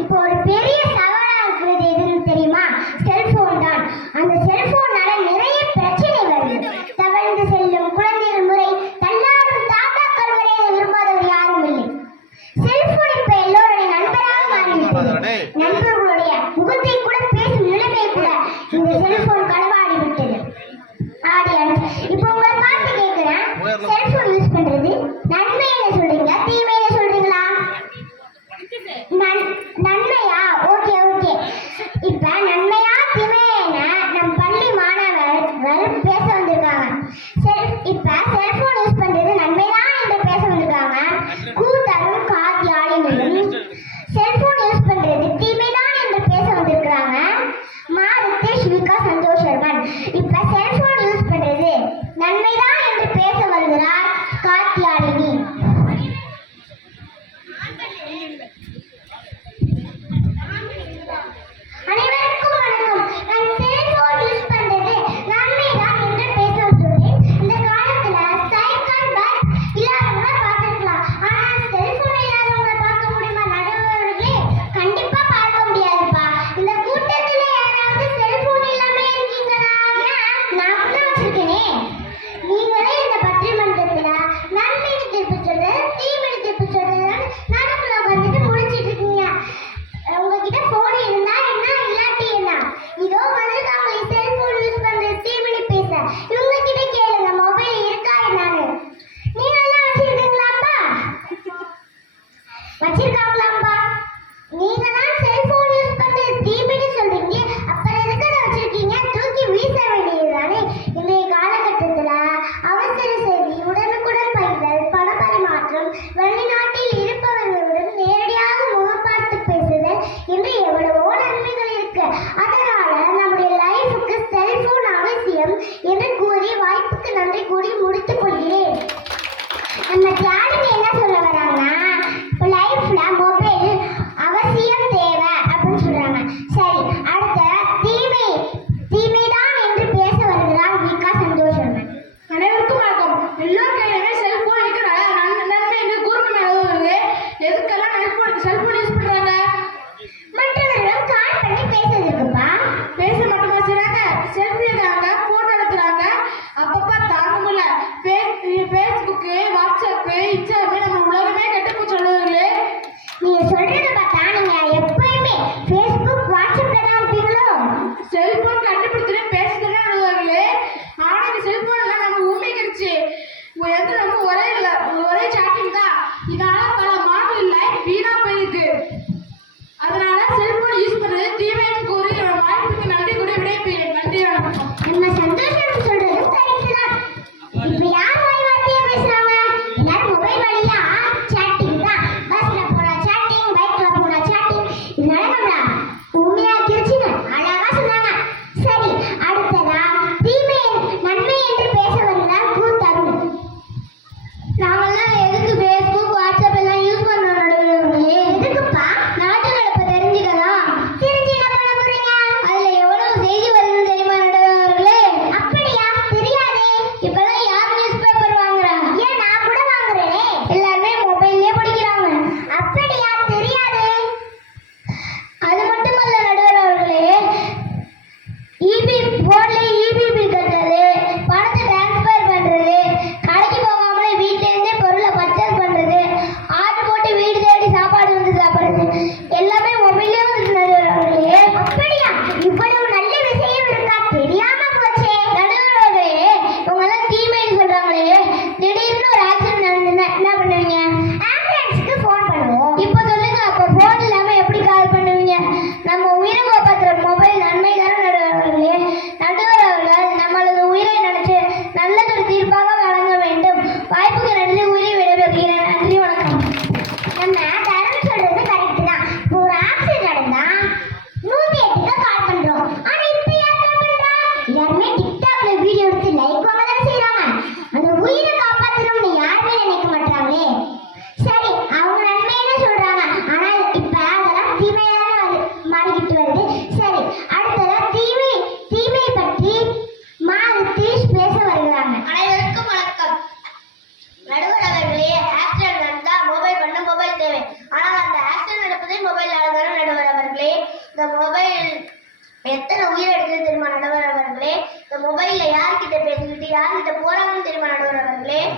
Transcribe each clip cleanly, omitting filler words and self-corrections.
இப்போ ஒரு பெரிய சவாலா இருக்கிறது எதுன்னு தெரியுமா? செல்போன் தான். அந்த செல்போனால நிறைய பிரச்சனை வருது. தவழ்ந்து செல்லும் குழந்தைகள் முறை, தள்ளாடும் தாத்தாக்கள் வரை விரும்பாதவர் யாரும் இல்லை. செல்போன் இப்ப எல்லோருடைய நண்பராக மாறிவிட்டது. நண்பர்களுடைய முகத்தை கூட பேசும் நிலைமை கூட இந்த செல்போன் களவாடி விட்டது. ஆடியன்ஸ், இப்போ உங்களை பார்த்து கேட்கிறேன், செல்போன் யூஸ் பண்றது நன்மை என்ன சொல்றீங்க, தீமை என்ன சொல்றீங்களா? நன்மையா? Okay okay. இப்ப நன்மையா தீமையா நம் பள்ளி மாணவர்கள் பேச வந்திருக்காங்க. இப்ப செல்போன் யூஸ் பண்றது நன்மைதான் என்று பேச வந்திருக்காங்க. கூத்தரும் காத்தியாளினியும் செல்போன் யூஸ் பண்றது தீமைதான் என்று பேச வந்திருக்கிறாங்க. மாருத்தி ஸ்விகா சந்தோஷ் சர்மன். இப்ப செல்போன் யூஸ் பண்றது நன்மைதான் என்று பேச வருகிறார் காத்தியாளினி.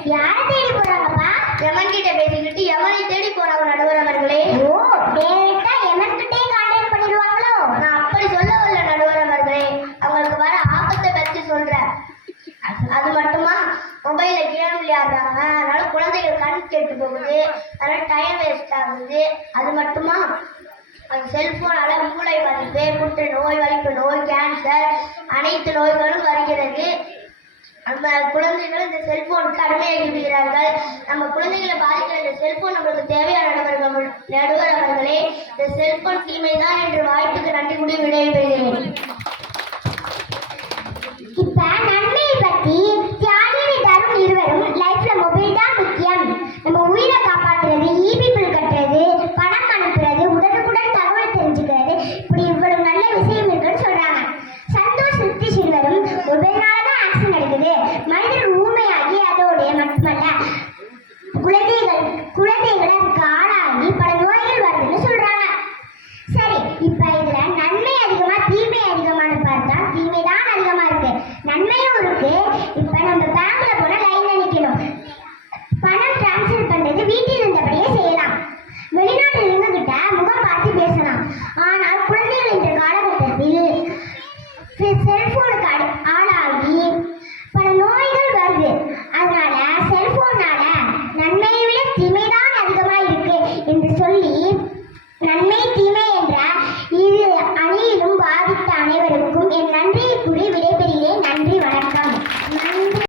யாரை தேடி போறாங்கப்பா? யமன் கிட்ட பேசிக்கிட்டு யமனை தேடி போறாங்க நடுவர் அவர்களே. ஓ, நேரா யமன் கிட்டே கான்டாக்ட் பண்ணிடுவாங்களோ? நான் அப்படி சொல்ல வரல நடுவர் அவர்களே, அவங்களுக்கு வர ஆபத்தை பற்றி சொல்றேன். அது மட்டுமா, மொபைல்ல கேம் விளையாடுறாங்க, அதனால குழந்தைகள் கண் கெட்டு போகுது, அதனால டைம் வேஸ்ட் ஆகுது. அது மட்டுமா, அந்த செல்போனால மூளை பாதிப்பு, புற்றுநோய், வலிப்பு நோய், கேன்சர் அனைத்து நோய்களும் வருகிறது. நம்ம குழந்தைகள் இந்த செல்போனுக்கு அடிமையாகி விடுகிறார்கள். நம்ம குழந்தைகளை பாதிக்கிற இந்த செல்போன் நம்மளுக்கு தேவையான நடுவர் அவர்களே. இந்த செல்போன் தீமை